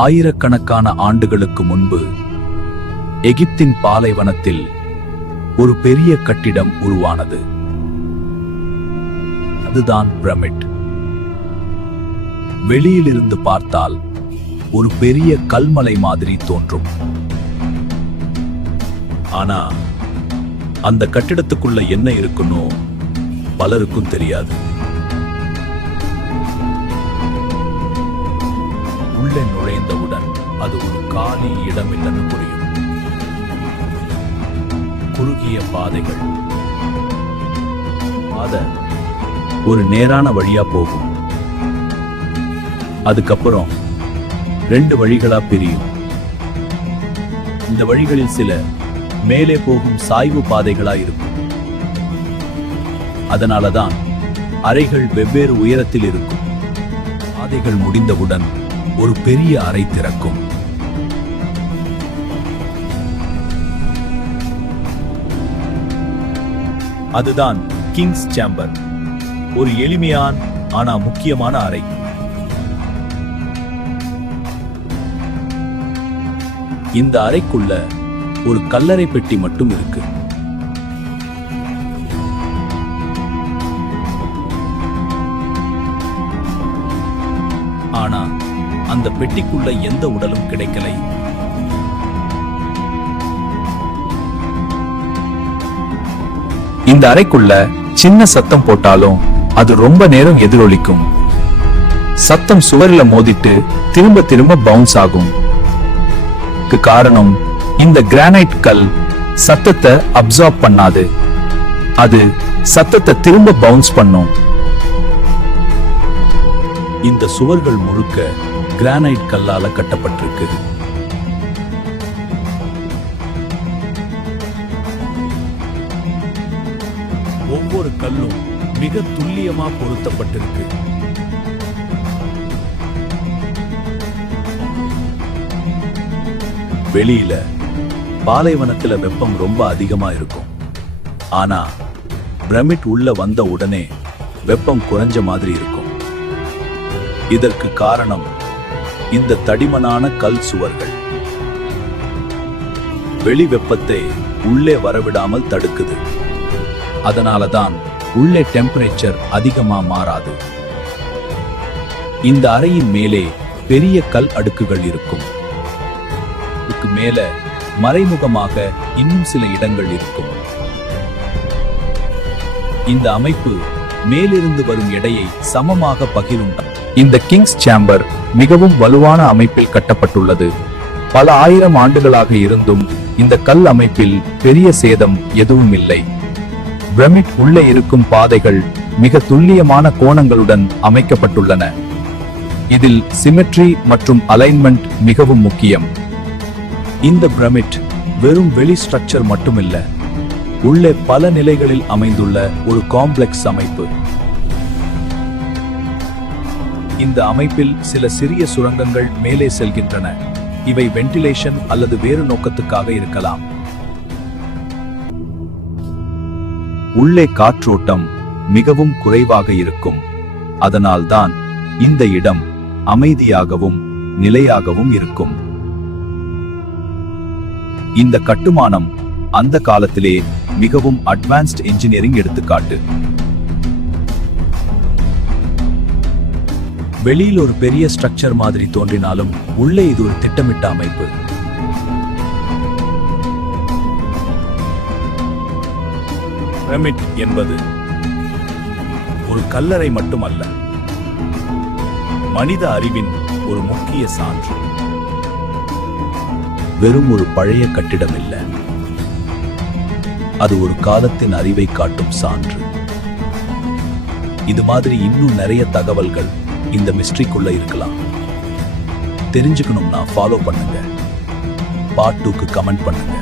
ஆயிரக்கணக்கான ஆண்டுகளுக்கு முன்பு எகிப்தின் பாலைவனத்தில் ஒரு பெரிய கட்டிடம் உருவானது. அதுதான் பிரமிட். வெளியிலிருந்து பார்த்தால் ஒரு பெரிய கல்மலை மாதிரி தோன்றும். ஆனா அந்த கட்டிடத்துக்குள்ள என்ன இருக்குன்னு பலருக்கும் தெரியாது. உள்ளே நுழைந்தவுடன் அது ஒரு காலி இடம் இல்லைன்னு புரியும். குறுகிய பாதைகள், ஒரு நேரான வழியா போகும். அதுக்கப்புறம் 2 வழிகளா பிரியும். இந்த வழிகளில் சில மேலே போகும் சாய்வு பாதைகளா இருக்கும். அதனாலதான் அறைகள் வெவ்வேறு உயரத்தில் இருக்கும். பாதைகள் முடிந்தவுடன் ஒரு பெரிய அறை திறக்கும். அதுதான் கிங்ஸ் சேம்பர். ஒரு எளிமையான ஆனா முக்கியமான அறை. இந்த அறைக்குள்ள ஒரு கல்லறை பெட்டி மட்டும் இருக்கு. ஆனா அந்த பெட்டிக்குள்ள எந்த உடலும் கிடைக்கலை. இந்த அறைக்குள்ள சின்ன சத்தம் போட்டாலும் அது ரொம்ப நேரம் எதிரொலிக்கும். சத்தம் சுவரில் மோதிட்டு திரும்ப திரும்ப பவுன்ஸ் ஆகும். காரணம், இந்த கிரானைட் கல் சத்தத்தை அப்சார்ப் பண்ணாது. அது சத்தத்தை திரும்ப பவுன்ஸ் பண்ணும். இந்த சுவர்கள் முழுக்க கிரானைட் கல்லால கட்டப்பட்டிருக்கு. ஒவ்வொரு கல்லும் மிக துல்லியமா பொருத்தப்பட்டிருக்கு. வெளியில பாலைவனத்துல வெப்பம் ரொம்ப அதிகமா இருக்கும். ஆனா பிரமிட் உள்ள வந்த உடனே வெப்பம் குறைஞ்ச மாதிரி இருக்கும். இதற்கு காரணம் இந்த தடிமனான கல் சுவர்கள் வெளி வெப்பத்தை உள்ளே வரவிடாமல் தடுக்குது. அதனாலதான் உள்ளே டெம்பரேச்சர் அதிகமா மாறாது. இந்த அறையின் மேலே பெரிய கல் அடுக்குகள் இருக்கும். மேல மறைமுகமாக இன்னும் சில இடங்கள் இருக்கும். இந்த அமைப்பு மேலிருந்து வரும் எடையை சமமாக பகிரும். இந்த கிங்ஸ் சேம்பர் மிகவும் வலுவான அமைப்பில் கட்டப்பட்டுள்ளது. பல ஆயிரம் ஆண்டுகளாக இருந்தும் இந்த கல் அமைப்பில் பெரிய சேதம் எதுவும் இல்லை. பிரமிட் உள்ளே இருக்கும் பாதைகள் மிக துல்லியமான கோணங்களுடன் அமைக்கப்பட்டுள்ளன. இதில் சிமெட்ரி மற்றும் அலைன்மெண்ட் மிகவும் முக்கியம். இந்த பிரமிட் வெறும் வெளி ஸ்ட்ரக்சர் மட்டுமில்ல, உள்ளே பல நிலைகளில் அமைந்துள்ள ஒரு காம்ப்ளெக்ஸ் அமைப்பு. இந்த அமைப்பில் சில சிறிய சுரங்கங்கள் மேலே செல்கின்றன. இவை வென்டிலேஷன் அல்லது வேறு நோக்கத்துக்காக இருக்கலாம். உள்ளே காற்றோட்டம் மிகவும் குறைவாக இருக்கும். அதனால்தான் இந்த இடம் அமைதியாகவும் நிலையாகவும் இருக்கும். இந்த கட்டுமானம் அந்த காலத்திலே மிகவும் அட்வான்ஸ்ட் இன்ஜினியரிங் எடுத்துக்காட்டு. வெளியில் ஒரு பெரிய ஸ்ட்ரக்சர் மாதிரி தோன்றினாலும் உள்ளே இது ஒரு திட்டமிட்ட அமைப்பு. பிரமிட் என்பது ஒரு கல்லறை மட்டுமல்ல, மனித அறிவின் ஒரு முக்கிய சான்று. வெறும் ஒரு பழைய கட்டிடம் இல்லை, அது ஒரு காலத்தின் அறிவை காட்டும் சான்று. இது மாதிரி இன்னும் நிறைய தகவல்கள் இந்த மிஸ்ட்ரிக்குள்ள இருக்கலாம். தெரிஞ்சுக்கணும்னா ஃபாலோ பண்ணுங்க. பார்ட் 2க்கு கமெண்ட் பண்ணுங்க.